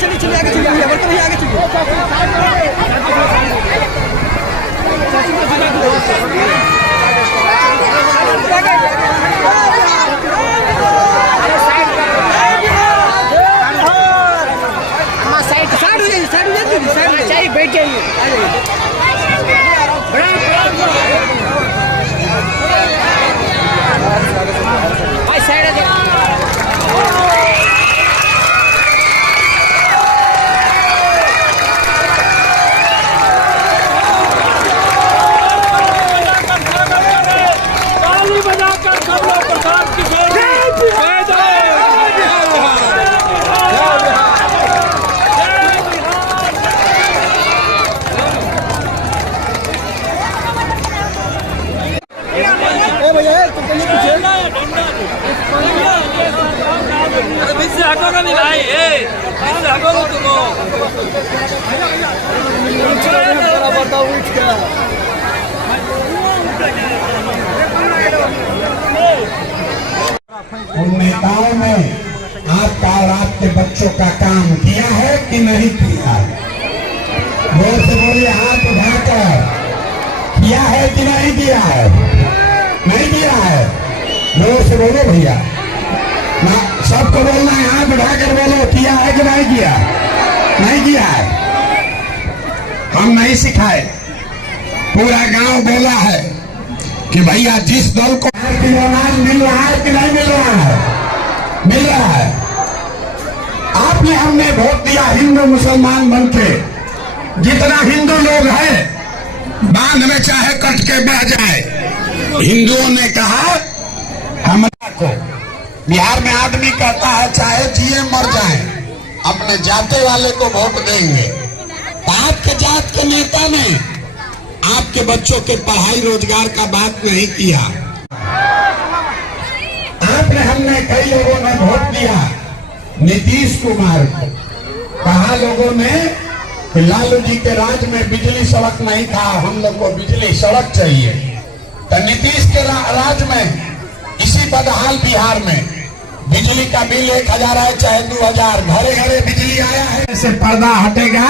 चलिए चलिए आगे चलिए वर्कर भैया आगे चलिए। साइड बैठ जाइए। उन नेताओं ने आपका और आपके बच्चों का काम किया है कि नहीं किया है? जोर से बोलिए, हाथ उठाकर। किया है कि नहीं किया है? नहीं किया है। जोर से बोलो भैया, ना सबको बोलना है, हाथ उठाकर बोलो, किया है कि नहीं किया? नहीं किया है। हम नहीं सिखाए, पूरा गांव बोला है कि भैया जिस दल को अनाज मिल रहा है कि नहीं मिल रहा है? मिल रहा है। आपने हमने वोट दिया हिंदू मुसलमान बनके। जितना हिंदू लोग हैं बांध में चाहे कट के बह जाए। हिंदुओं ने कहा हमारा को, बिहार में आदमी कहता है चाहे जिए मर जाए अपने जाते वाले को वोट देंगे। आपके जात के नेता ने आपके बच्चों के पढ़ाई रोजगार का बात नहीं किया। आपने हमने कई लोगों ने वोट दिया नीतीश कुमार को। कहा लोगों ने कि लालू जी के राज में बिजली सड़क नहीं था, हम लोग को बिजली सड़क चाहिए। तो नीतीश के राज में इसी बदहाल बिहार में बिजली का बिल 1000 है चाहे 2000, घरे घरे बिजली आया है। ऐसे पर्दा हटेगा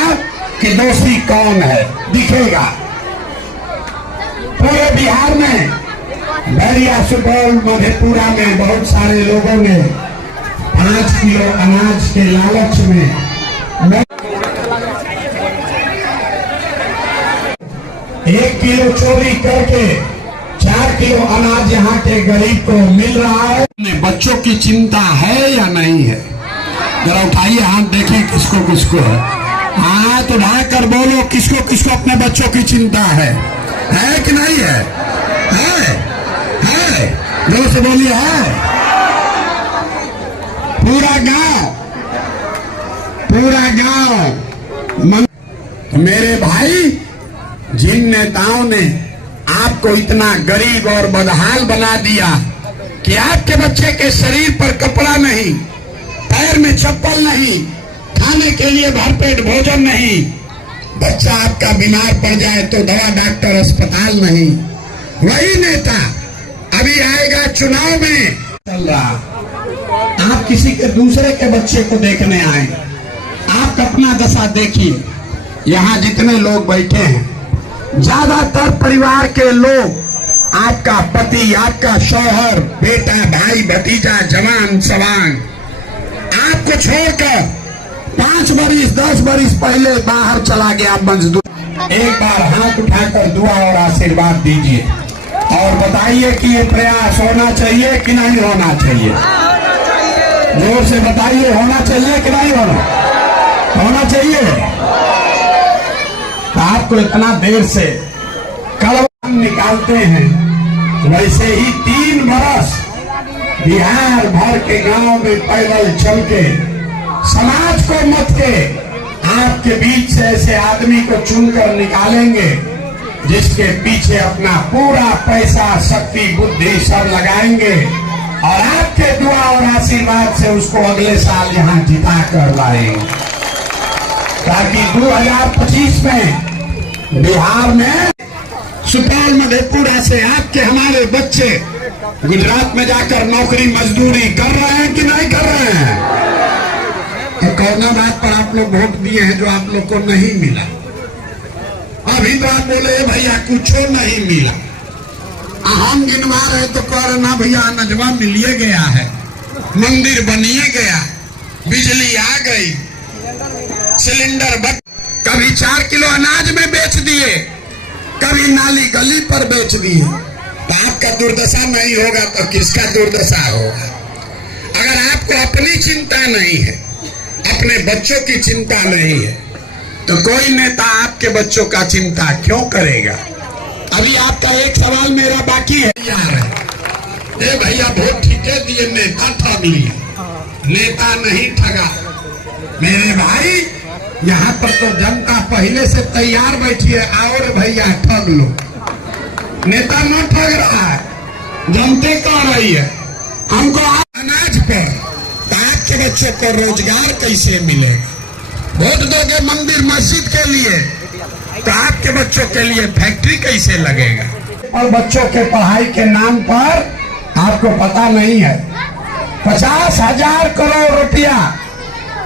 कि दोषी कौन है दिखेगा। पूरे बिहार में बैरिया, सुपौल, मधेपुरा में बहुत सारे लोगों ने 5 किलो अनाज के लालच में 1 किलो चोरी करके 4 किलो अनाज यहाँ के गरीब को मिल रहा है। बच्चों की चिंता है या नहीं है? जरा उठाइए हाथ, देखिए किसको किसको है। हाथ उठाकर बोलो, किसको किसको अपने बच्चों की चिंता है कि नहीं है? है जोर से बोलिए, है। पूरा गांव मेरे भाई, जिन नेताओं ने आपको इतना गरीब और बदहाल बना दिया कि आपके बच्चे के शरीर पर कपड़ा नहीं, पैर में चप्पल नहीं, खाने के लिए भरपेट भोजन नहीं, बच्चा आपका बीमार पड़ जाए तो दवा डॉक्टर अस्पताल नहीं, वही नेता अभी आएगा चुनाव में चल रहा। आप किसी के दूसरे के बच्चे को देखने आए, आप अपना दशा देखिए। यहाँ जितने लोग बैठे हैं ज्यादातर परिवार के लोग, आपका पति, आपका शौहर, बेटा, भाई, भतीजा, जवान सवान, आपको छोड़कर 5 बरिस 10 बरिस पहले बाहर चला गया मजदूर। एक बार हाथ उठाकर दुआ और आशीर्वाद दीजिए और बताइए कि ये प्रयास होना चाहिए कि नहीं होना चाहिए। जोर से बताइए, होना चाहिए कि नहीं होना चाहिए। तो आपको इतना देर से कलम निकालते हैं, वैसे ही 3 बरस बिहार भर के गांव में पैदल चल के समाज को मत के आपके बीच से ऐसे आदमी को चुनकर निकालेंगे जिसके पीछे अपना पूरा पैसा, शक्ति, बुद्धि सब लगाएंगे और आपके दुआ और आशीर्वाद से उसको अगले साल यहाँ जिता कर लाएंगे, ताकि 2025 में बिहार में सुपौल, मधेपुरा से आपके हमारे बच्चे गुजरात में जाकर नौकरी मजदूरी कर रहे हैं कि नहीं कर रहे हैं? कौन बात पर आप लोग वोट दिए हैं जो आप लोग को नहीं मिला? अभी तो आप बोले भैया कुछ नहीं मिला। हम गिनवा रहे तो कह रहे ना भैया नजवा मिलिए गया है, मंदिर बनिए गया, बिजली आ गई, सिलेंडर कभी 4 किलो अनाज में बेच दिए, कभी नाली गली पर बेच दिए। तो आपका दुर्दशा नहीं होगा तो किसका दुर्दशा होगा? अगर आपको अपनी चिंता नहीं है, अपने बच्चों की चिंता नहीं है, तो कोई नेता आपके बच्चों का चिंता क्यों करेगा? अभी आपका एक सवाल मेरा बाकी है यार, ए भैया वोट ठीके दिए, नेता ठग लिए। नेता नहीं ठगा मेरे भाई, यहाँ पर तो जनता पहले से तैयार बैठी है, आओ रे भैया ठग लो। नेता न ठग रहा है, जनते कह रही है हमको अनाज पर, तो आपके बच्चों को रोजगार कैसे मिलेगा? वोट दोगे मंदिर मस्जिद के लिए, तो आपके बच्चों के लिए फैक्ट्री कैसे लगेगा? और बच्चों के पढ़ाई के नाम पर आपको पता नहीं है 50,000 करोड़ रुपया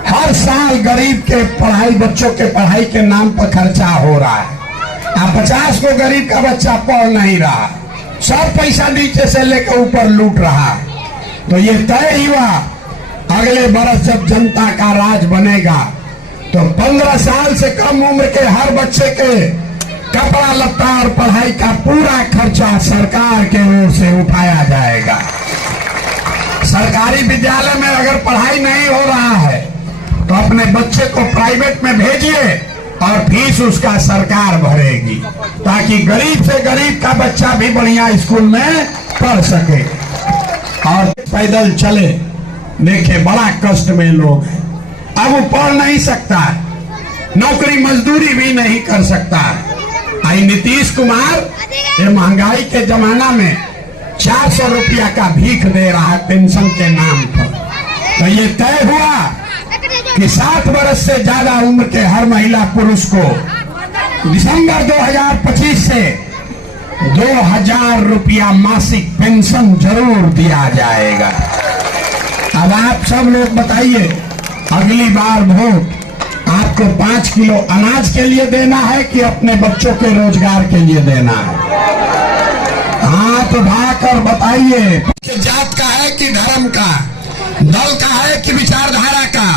हर साल गरीब के पढ़ाई, बच्चों के पढ़ाई के नाम पर खर्चा हो रहा है। अब 50 को गरीब का बच्चा पढ़ नहीं रहा, सब पैसा नीचे से लेकर ऊपर लूट रहा है। तो ये तय हुआ अगले बरस जब जनता का राज बनेगा तो 15 साल से कम उम्र के हर बच्चे के कपड़ा लत्ता और पढ़ाई का पूरा खर्चा सरकार के ओर से उठाया जाएगा। सरकारी विद्यालय में अगर पढ़ाई नहीं हो रहा है तो अपने बच्चे को प्राइवेट में भेजिए और फीस उसका सरकार भरेगी, ताकि गरीब से गरीब का बच्चा भी बढ़िया स्कूल में पढ़ सके। और पैदल चले, देखे बड़ा कष्ट में लोग हैं, अब वो पढ़ नहीं सकता, नौकरी मजदूरी भी नहीं कर सकता। आई नीतीश कुमार ये महंगाई के जमाना में 400 रुपया का भीख दे रहा है पेंशन के नाम पर। तो ये तय हुआ कि 60 वर्ष से ज्यादा उम्र के हर महिला पुरुष को दिसंबर 2025 से 2000 रुपया मासिक पेंशन जरूर दिया जाएगा। अब आप सब लोग बताइए, अगली बार वोट आपको 5 किलो अनाज के लिए देना है कि अपने बच्चों के रोजगार के लिए देना है? हाथ उठाकर बताइए। जात का है कि धर्म का, दल का है कि विचारधारा का,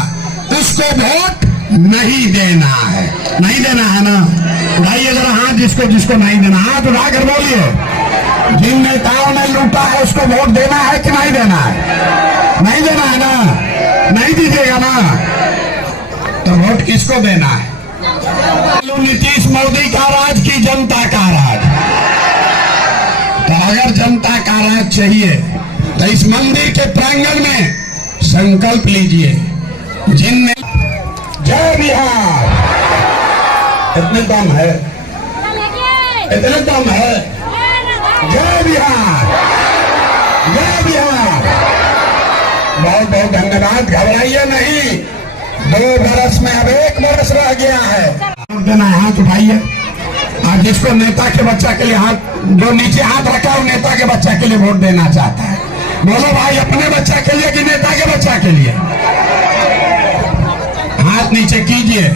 उसको वोट नहीं देना है। नहीं देना है ना? उठाइए जरा हाथ, जिसको जिसको नहीं देना हाथ उठाकर बोलिए। जिन नेताओं ने लूटा है उसको वोट देना है कि नहीं देना है? नहीं देना है ना? नहीं दीजिएगा ना? तो वोट किसको देना है? नीतीश मोदी का राज की जनता का राज? तो अगर जनता का राज चाहिए तो इस मंदिर के प्रांगण में संकल्प लीजिए, जिनमें जय बिहार, इतने दम है, इतने दम है, जय बिहार, जय बिहार। बहुत बहुत धन्यवाद। घबराइए नहीं, 2 बरस में अब 1 बरस रह गया है। देना है, हाथ उठाइए। आज जिसको नेता के बच्चा के लिए हाथ, जो नीचे हाथ रखा है नेता के बच्चा के लिए वोट देना चाहता है, बोलो भाई अपने बच्चा के लिए कि नेता के बच्चा के लिए? हाथ नीचे कीजिए।